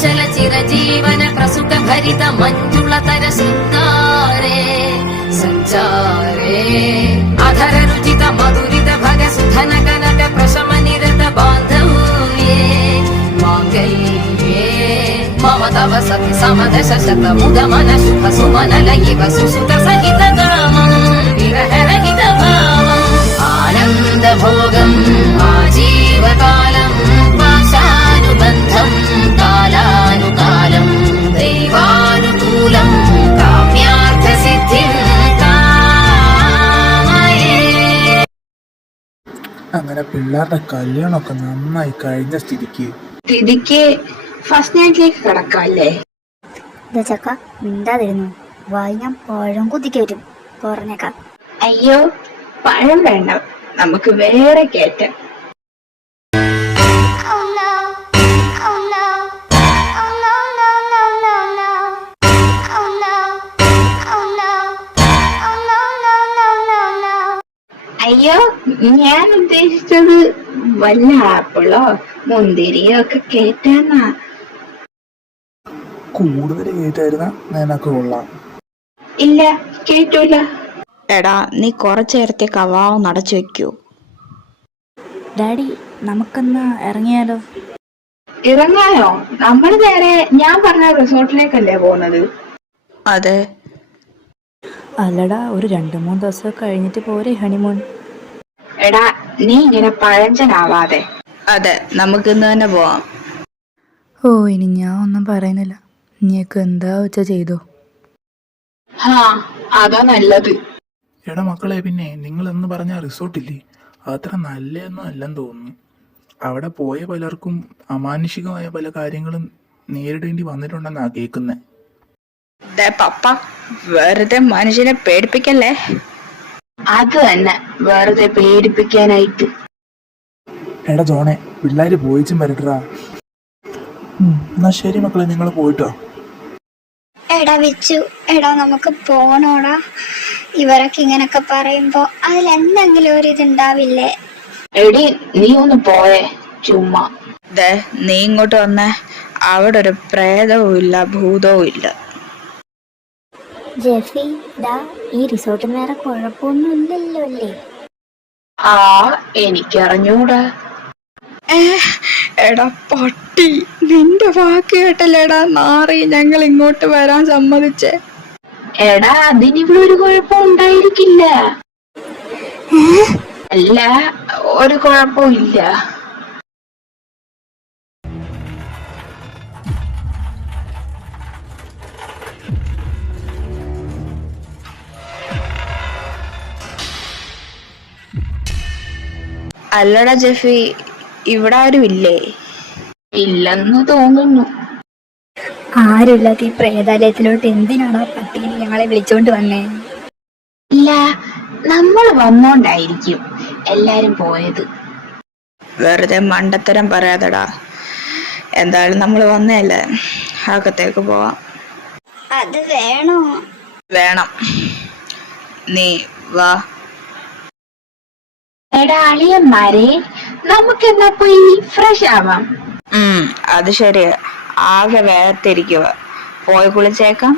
കുശല ചിരജീവന പ്രസുഖ ഭരിത മഞ്ജുളതര ശൃംഗാരേ സഞ്ചാരേ അധര രുചിത മധുരിത ഭഗ സുധന കനക പ്രശമ നിരത ബാന്ധവ്യേ മാംഗല്യേ മമ തവ സതി സമദശ ശത മുദമന ശുഭ സുമനലയിവ സുസുത സഹിത കാമം വിരഹരഹിത ഭാവം ആനന്ദഭോഗം ആജീവകാലം പാശാനുബന്ധം കാലാനുകാലം ദൈവാനുകൂലം കാമ്യാർത്ഥസിദ്ധിം കാമയേ. അങ്ങനെ പിള്ളേരുടെ കല്യാണമൊക്കെ നന്നായി കഴിഞ്ഞ സ്ഥിതിക്ക് ഫസ്റ്റ് നൈറ്റിലേക്ക് കിടക്കാല്ലേ? ചക്ക മിണ്ടാതിരുന്നു വായി ഞാൻ പഴം കുത്തിക്ക് വരും പറഞ്ഞേക്കാം. അയ്യോ, പഴം വേണ്ട, നമുക്ക് വേറെ കേറ്റാം. അയ്യോ, ഞാൻ ഉദ്ദേശിച്ചത് വല്ല ആപ്പിളോ മുന്തിരിയോ ഒക്കെ കേറ്റാന്നാ. കൂടുതൽ കേട്ടായിരുന്ന നിനക്ക് കൊള്ളാം. ഇല്ല, കേറ്റൂല. എടാ, നീ കുറച്ചു നേരത്തേക്ക് അവാവും നടച്ചു വെക്കൂ. ഡാഡി നമുക്കൊന്ന് ഇറങ്ങിയാലോ? ഇറങ്ങാനോ? നമ്മൾ നേരെ ഞാൻ പറഞ്ഞ റിസോർട്ടിലേക്കല്ലേ പോകുന്നത്? അതെ. അല്ലടാ, ഒരു 2-3 ദിവസം കഴിഞ്ഞിട്ട് പോരെ ഹണിമൂൺ. എടാ, നീ ഇങ്ങനെ പഴഞ്ചനാവാതെ. അതെ, നമുക്ക് ഇന്ന് തന്നെ പോവാം. ഓ, ഇനി ഞാൻ ഒന്നും പറയുന്നില്ല, നീക്ക് എന്താ വെച്ചാ ചെയ്തോ. അതാ നല്ലത്. എടാ മക്കളെ, പിന്നെ നിങ്ങൾ എന്ന് പറഞ്ഞ റിസോർട്ടില്ലേ, അത്ര നല്ലതൊന്നും അല്ലെന്ന് തോന്നുന്നു. അവിടെ പോയ പലർക്കും അമാനുഷികമായ പല കാര്യങ്ങളും നേരിടേണ്ടി വന്നിട്ടുണ്ടെന്നാ കേൾക്കുന്നേ. പപ്പ, വെറുതെ മനുഷ്യനെ പേടിപ്പിക്കല്ലേ. അത് തന്നെ, വെറുതെ പേടിപ്പിക്കാനായിട്ട്. എടാ ജോണെ, പിള്ളേര് പോയിച്ചും വരട്ടാ. എന്നാ ശരി മക്കളെ, നിങ്ങൾ പോയിട്ടോ. എടാ വെച്ചു, എടാ നമുക്ക് പോണോടാ. ഇവരൊക്കെ ഇങ്ങനൊക്കെ പറയുമ്പോ അതിലെന്തെങ്കിലും ഒരു ഇതുണ്ടാവില്ലേ? എടി, നീ ഒന്ന് പോയേ, ചുമ്മാ. നീ ഇങ്ങോട്ട് വന്നേ. അവിടെ ഒരു പ്രേതവും ഇല്ല, ഭൂതവും ഇല്ല. ജെഫി, ഈ റിസോർട്ടിന് വേറെ കുഴപ്പമൊന്നും ഇല്ലല്ലോ അല്ലേ? എനിക്കറിഞ്ഞൂടാ. എടാ പട്ടി, നിന്റെ വാക്ക് കേട്ടല്ലേടാ നാറി ഞങ്ങൾ ഇങ്ങോട്ട് വരാൻ സമ്മതിച്ചേ. എടാ, അതിനിവിടെ ഒരു കുഴപ്പം ഉണ്ടായിരിക്കില്ല. അല്ല, ഒരു കുഴപ്പവും ഇല്ല. അല്ലടാ ജെഫി, ഇവിടെ ആരും ഇല്ലേ? ഇല്ലെന്ന് തോന്നുന്നു. ആരുമില്ലാത്ത ഈ പ്രേതാലയത്തിലോട്ട് എന്തിനാണോ പട്ടിയെ ഞങ്ങളെ വിളിച്ചോണ്ട് വന്നേ? ഇല്ല, നമ്മൾ വന്നോണ്ടായിരിക്കും എല്ലാരും പോയത്. വെറുതെ മണ്ടത്തരം പറയാതെടാ. എന്തായാലും നമ്മൾ വന്നല്ലേ, അകത്തേക്ക് പോവാം. അത് വേണോ? വേണം, നീ വാ. എടാ അളിയന്മാരെ, നമുക്കെന്നാ പോയി ഫ്രഷ് ആവാം. അത് ശരിയാ, ആകെ വേർതിരിക്കുക. പോയി കുളിച്ചേക്കാം.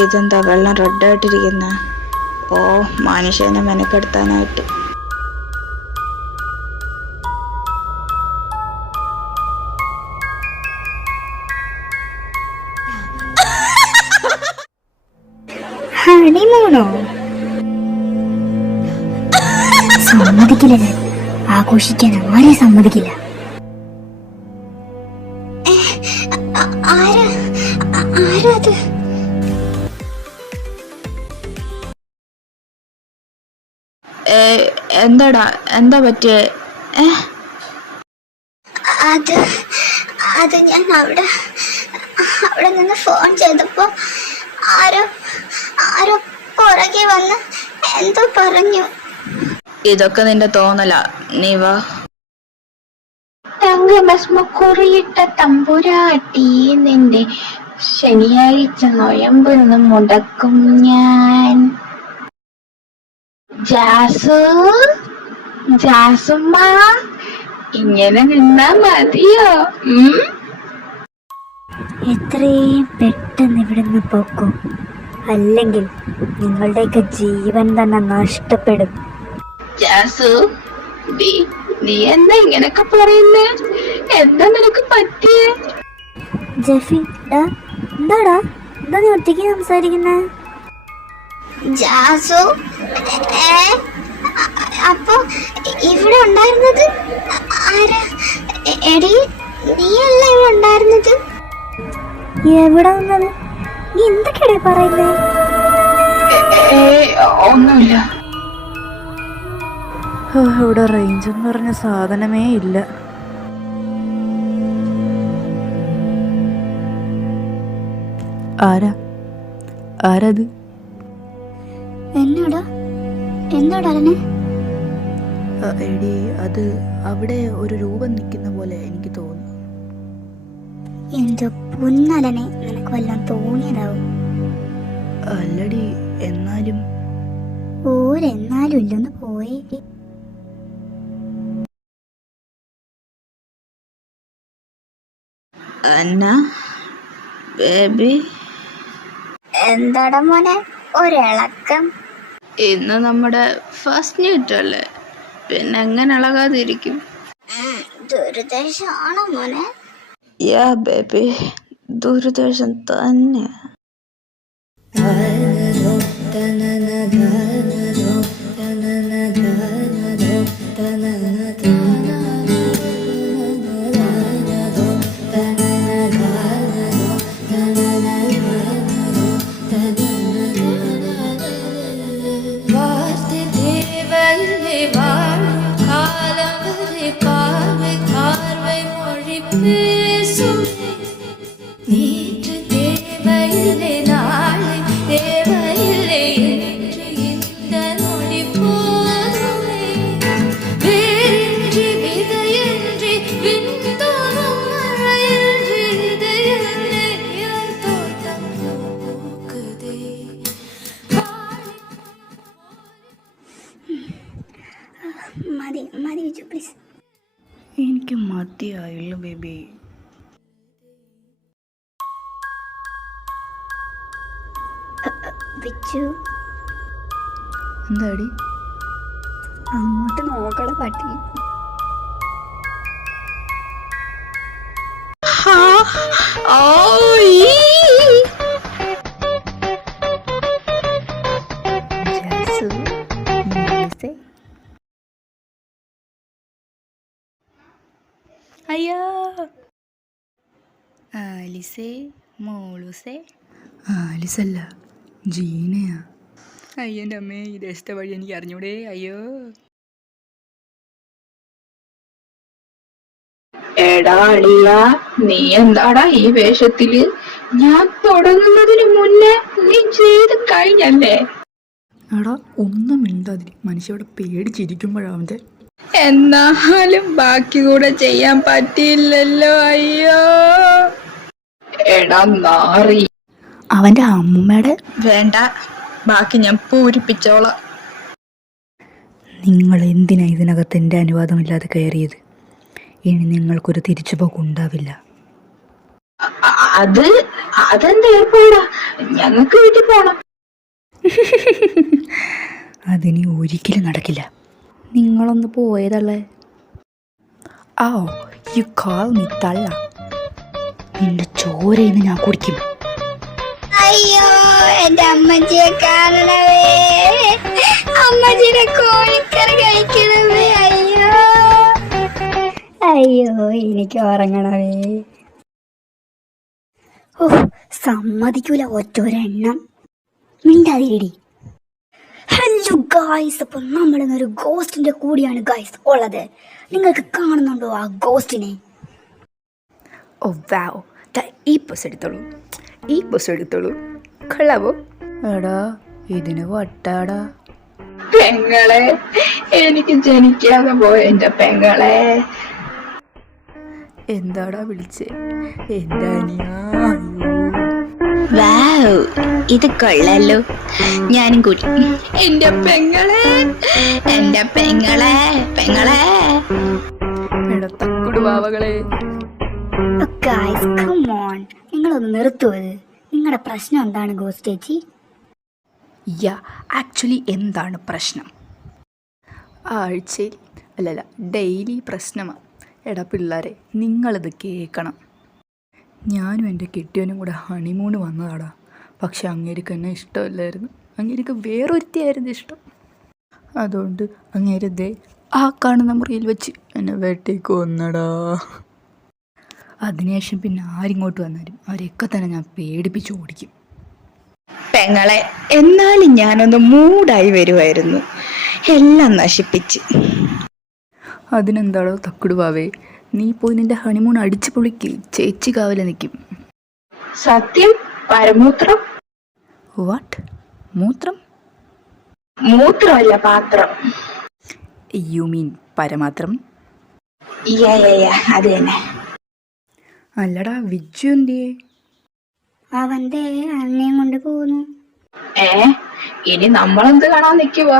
ഇതെന്താ വെള്ളം റെഡായിട്ടിരിക്കുന്ന? ഓ, മനുഷ്യനെ മെനക്കെടുത്താനായിട്ട്. ഹണിമൂണോ? സമ്മതിക്കില്ല, ഞാൻ ആഘോഷിക്കാൻ ആരെയും സമ്മതിക്കില്ല. ആരാത്? എന്താടാ, എന്താ പറ്റിയേ? അത് ഞാൻ അവിടെ നിന്ന് ഫോൺ ചെയ്തപ്പോ ആരോ പുറകെ വന്ന് എന്തോ പറഞ്ഞു. ഇതൊക്കെ നിന്റെ തോന്നലാ, നീ വാ. തങ്കഭസ്മക്കുറിയിട്ട തമ്പുരാട്ടി, നിന്റെ ശനിയാഴ്ച നൊയമ്പെന്ന് മുടക്കും ഞാൻ. ജാസു, ജാസുമ്മ, ഇങ്ങനെ നിന്നാ മതിയോ? എത്രയും പെട്ടെന്ന് ഇവിടുന്ന് പോക്കും, അല്ലെങ്കിൽ നിങ്ങളുടെയൊക്കെ ജീവൻ തന്നെ നഷ്ടപ്പെടും. ജാസു, നീ എന്താ ഇങ്ങനൊക്കെ പറയുന്നേ? എന്താ നിനക്ക് പറ്റിയേ? ജെഫി, എന്താടാ എന്താ നീ ഒറ്റയ്ക്ക് സംസാരിക്കുന്നേ? ജാസു, അപ്പൊ ഇവിടെ ഉണ്ടായിരുന്നത് ആരാ? എടി, നീയല്ല ഇവിടെ ഉണ്ടായിരുന്നത്? എവിടെ വന്നത്? നീ എന്തൊക്കെയാ പറയുന്നേ? ഒന്നുമില്ല. ഇവിടെ റേഞ്ച് എന്ന് പറഞ്ഞ സാധനമേ ഇല്ല. ആരത്? എന്നോടാ? എന്താടാ അലനെ? എടി, അത് അവിടെ ഒരു രൂപം നിൽക്കുന്ന പോലെ എനിക്ക് തോന്നി. എന്റെ പൊന്നലനെ, നിനക്ക് വല്ലതും തോന്നിയതാവും. അല്ലടി, എന്നാലും ഓരെന്നാലും ഇല്ലൊന്ന് പോയി. ബേബി, എന്താടാ മോനെ ഒരിളക്കം? ഇന്ന് നമ്മുടെ ഫസ്റ്റ് നൈറ്റ് അല്ലേ, പിന്നെ എങ്ങനെ ഇളകാതിരിക്കും? ദുരിതേശാണോ മോനെ? യാ ബേബി, ദുരിതേശം തന്നെ. മതി വിജു, പ്ലീസ്. എനിക്ക് മതിയായില്ല ബേബി. വിജു, എന്താടി? അങ്ങോട്ട് നോക്കട പട്ടി. അയ്യോ, ആലിസേ, മോളൂസേ. ആലിസല്ല, ജീനയാ. അയ്യൻ്റെ അമ്മേ, ഈ ദേശത്തെ വഴി എനിക്ക് അറിഞ്ഞൂടെ. അയ്യോ. എടാ അളിയ, നീ എന്താടാ ഈ വേഷത്തില്? ഞാൻ തുടങ്ങുന്നതിന് മുന്നേ നീ ചെയ്ത് കഴിഞ്ഞല്ലേ? എടാ, ഒന്നും മിണ്ടാതിരി. മനുഷ്യവിടെ പേടിച്ചിരിക്കുമ്പോഴാവന്റെ. എന്നാലും ബാക്കി കൂടെ ചെയ്യാൻ പറ്റിയില്ലല്ലോ. അയ്യോ. എടാ നാറി. അവന്റെ അമ്മൂമ്മയുടെ വേണ്ട, ബാക്കി ഞാൻ പൂരിപ്പിച്ചോളാം. നിങ്ങൾ എന്തിനാ ഇതിനകത്ത് എൻ്റെ അനുവാദമില്ലാതെ കയറിയത്? ഇനി നിങ്ങൾക്കൊരു തിരിച്ചുപോക്ക് ഉണ്ടാവില്ല. അതെന്താ ഏർപ്പാടാ? ഞങ്ങൾക്ക് വീട്ടിൽ പോണം. അതിനി ഒരിക്കലും നടക്കില്ല. നിങ്ങളൊന്ന് പോയതല്ലേ. ആ, യു കാൾ മീ തള്ള. നിന്റെ ചോരയിന്ന് ഞാൻ കുടിക്കും. അയ്യോ, എന്റെ അമ്മച്ചിയെ കാണണവേ, അമ്മച്ചിയുടെ കോഴിക്കറി കഴിക്കണവേ. അയ്യോ അയ്യോ, എനിക്ക് ഉറങ്ങണവേ. ഓ, സമ്മതിക്കൂല ഒറ്റൊരെണ്ണം. മിണ്ടാതിരിടി. ഹലോ ഗായ്സ്, അപ്പം നമ്മളിന്നൊരു ഗോസ്റ്റിന്റെ കൂടിയാണ് ഗായ്സ് ഉള്ളത്. നിങ്ങൾക്ക് കാണുന്നുണ്ടോ ആ ഗോസ്റ്റിനെ? ഓ വാവ്, ഈ ബസ് എടുത്തോളൂ, ഈ ബസ് എടുത്തോളൂ. കൊള്ളാവോ? എടാ, ഇതിന് വട്ടാടാ. പെങ്ങളെ, എനിക്ക് ജനിക്കാതെ പോയ എന്റെ പെങ്ങളെ. എന്താടാ വിളിച്ചേ? എന്താ അനിയാ? വാവ്, ഇത് കൊള്ളാലോ. ഞാനും കൂടി. എന്റെ പെങ്ങളെ, എന്റെ പെങ്ങളെ, പെങ്ങളെ. എടാ തക്കുടു പാവകളെ. ഗൈസ് കം ഓൺ, നിങ്ങളൊന്ന് നിർത്തുമോ? നിങ്ങളുടെ പ്രശ്നം എന്താണ് ഗോസ്റ്റ് ചേച്ചി? യാ, ആക്ച്വലി എന്താണ് പ്രശ്നം? ആഴ്ചയിൽ അല്ലല്ല ഡെയിലി പ്രശ്നമാണ്. എടാ പിള്ളേരെ, നിങ്ങളിത് കേൾക്കണം. ഞാനും എൻ്റെ കെട്ടിയവനും കൂടെ ഹണിമൂണ് വന്നതാടാ. പക്ഷെ അങ്ങേർക്ക് എന്നെ ഇഷ്ടമല്ലായിരുന്നു. അങ്ങേർക്ക് വേറൊരുത്തിയായിരുന്നു ഇഷ്ടം. അതുകൊണ്ട് അങ്ങേരതേ ആ കാണുന്ന മുറിയിൽ വെച്ച് എന്നെ വെട്ടിക്ക് വന്നടാ. അതിനുശേഷം പിന്നെ ആരിങ്ങോട്ട് വന്നാലും അവരെയൊക്കെ തന്നെ ഞാൻ പേടിപ്പിച്ച് ഓടിക്കും. പെങ്ങളെ, എന്നാലും ഞാനൊന്ന് മൂടായി വരുമായിരുന്നു. എല്ലാം നശിപ്പിച്ച്. അതിനെന്താടോ തക്കുടുവാവേ, നീ പോയി നിന്റെ ഹണിമൂൺ അടിച്ചു പൊളിക്ക്. ചേച്ചി കാവലെ നിൽക്കും. സത്യം, പരമൂത്രം. വാട്ട്? മൂത്രം? മൂത്രമല്ല, പാത്രം. യു മീൻ പരമാത്രം? അത് തന്നെ. അല്ലടാ വിജു എന്തിയേ? അവന്റെ അന്നയും കൊണ്ട് പോകുന്നു. ഇനി നമ്മളെന്ത് കാണാൻ നിൽക്കുക?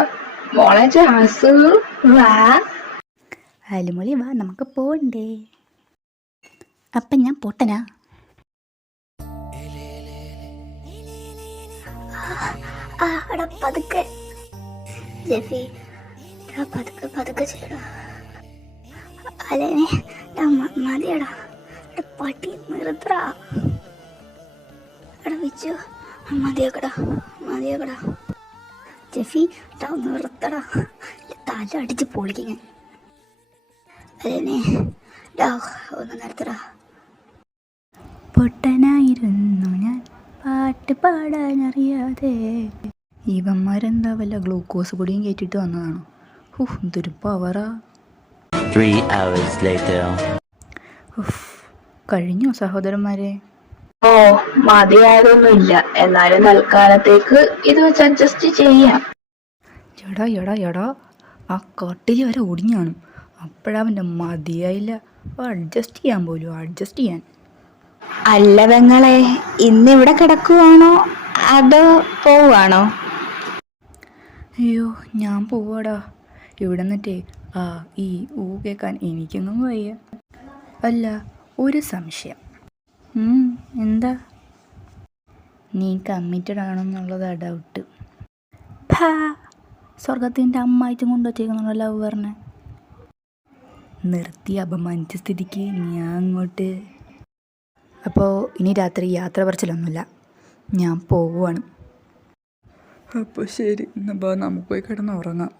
മോളെ ജാസു, വാ. അലുമൊളി വാ, നമുക്ക് പോണ്ടേ? അപ്പം ഞാൻ പൊട്ടനാ? പതുക്കെ ജെഫി, പതുക്കെ പതുക്കെ ചെയ്യടാ. അല്ലേ മതിയടാ, പട്ടി നിർത്തടാ. എടാ വിച്ചു, മതിയാക്കടാ, മതിയാക്കടാ. ജെഫി നിർത്തടാ, തല അടിച്ച് പൊളിക്കും ഞാൻ. അല്ലേ ഒന്ന് നിർത്തടാ. പൊട്ടനായിരുന്നു ഞാൻ, പാട്ട് പാടാനറിയാതെ. ഇവന്മാരെന്താ വല്ല ഗ്ലൂക്കോസ് പൊടിയും കയറ്റിട്ട് വന്നതാണോ? ഇതൊരു പവറാ. 3 hours later. കഴിഞ്ഞോ സഹോദരന്മാരെ? ഓ, മതിയായതൊന്നുമില്ല. എന്നാലും തൽക്കാലത്തേക്ക് ഇത് വെച്ച് അഡ്ജസ്റ്റ് ചെയ്യാം. എടാ എടാ എടാ, ആ കട്ടിൽ വരെ ഒടിഞ്ഞാണ്. അപ്പോഴവൻ്റെ മതിയായില്ല. അഡ്ജസ്റ്റ് ചെയ്യാൻ പോലും, അഡ്ജസ്റ്റ് ചെയ്യാൻ. അല്ല പെങ്ങളെ, ഇന്നിവിടെ കിടക്കുവാണോ അതോ പോവാണോ? അയ്യോ, ഞാൻ പോവാടാ. ഇവിടെ നിന്നിട്ടേ ആ ഈ ഊ കേൾക്കാൻ എനിക്കൊന്നും വയ്യ. അല്ല, ഒരു സംശയം. എന്താ? നീ കമ്മിറ്റഡ് ആണെന്നുള്ളതാ ഡൗട്ട്. സ്വർഗത്തിൻ്റെ അമ്മായിട്ടും കൊണ്ടുവച്ചേക്കുന്നുള്ള ലവ് പറഞ്ഞ നിർത്തി അപമാനിച്ച സ്ഥിതിക്ക് ഞാൻ അങ്ങോട്ട്. അപ്പോൾ ഇനി രാത്രി യാത്ര പറച്ചിലൊന്നുമില്ല, ഞാൻ പോവുകയാണ്. അപ്പോൾ ശരി, എന്നാൽ നമുക്ക് പോയി കിടന്ന് ഉറങ്ങാം.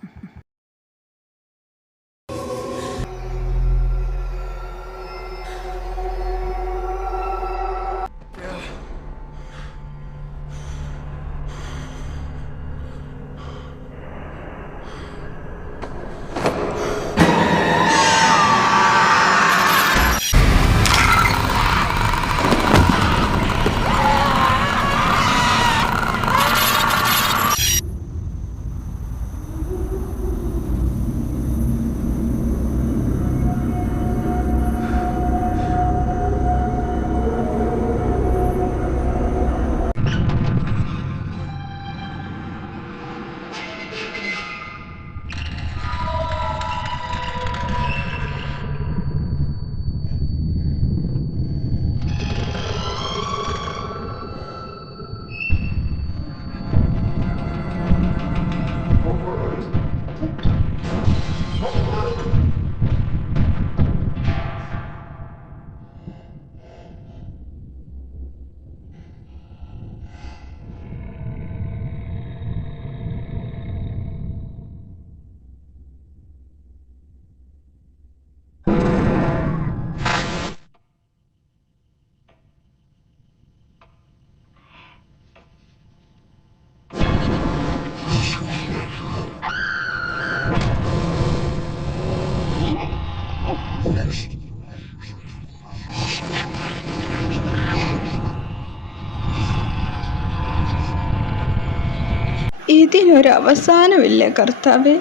ഇതിനൊരു അവസാനമില്ലേ കർത്താവേ?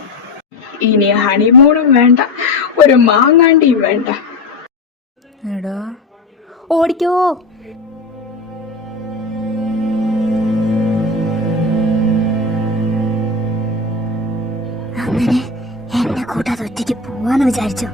ഇനി ഹണിമൂണും വേണ്ട, ഒരു മാങ്ങാണ്ടിയും വേണ്ട. എടാ ഓടിക്കോ. അങ്ങനെ എന്നെ കൂട്ടാതെ ഒറ്റയ്ക്ക് പോവാന്ന് വിചാരിച്ചോ?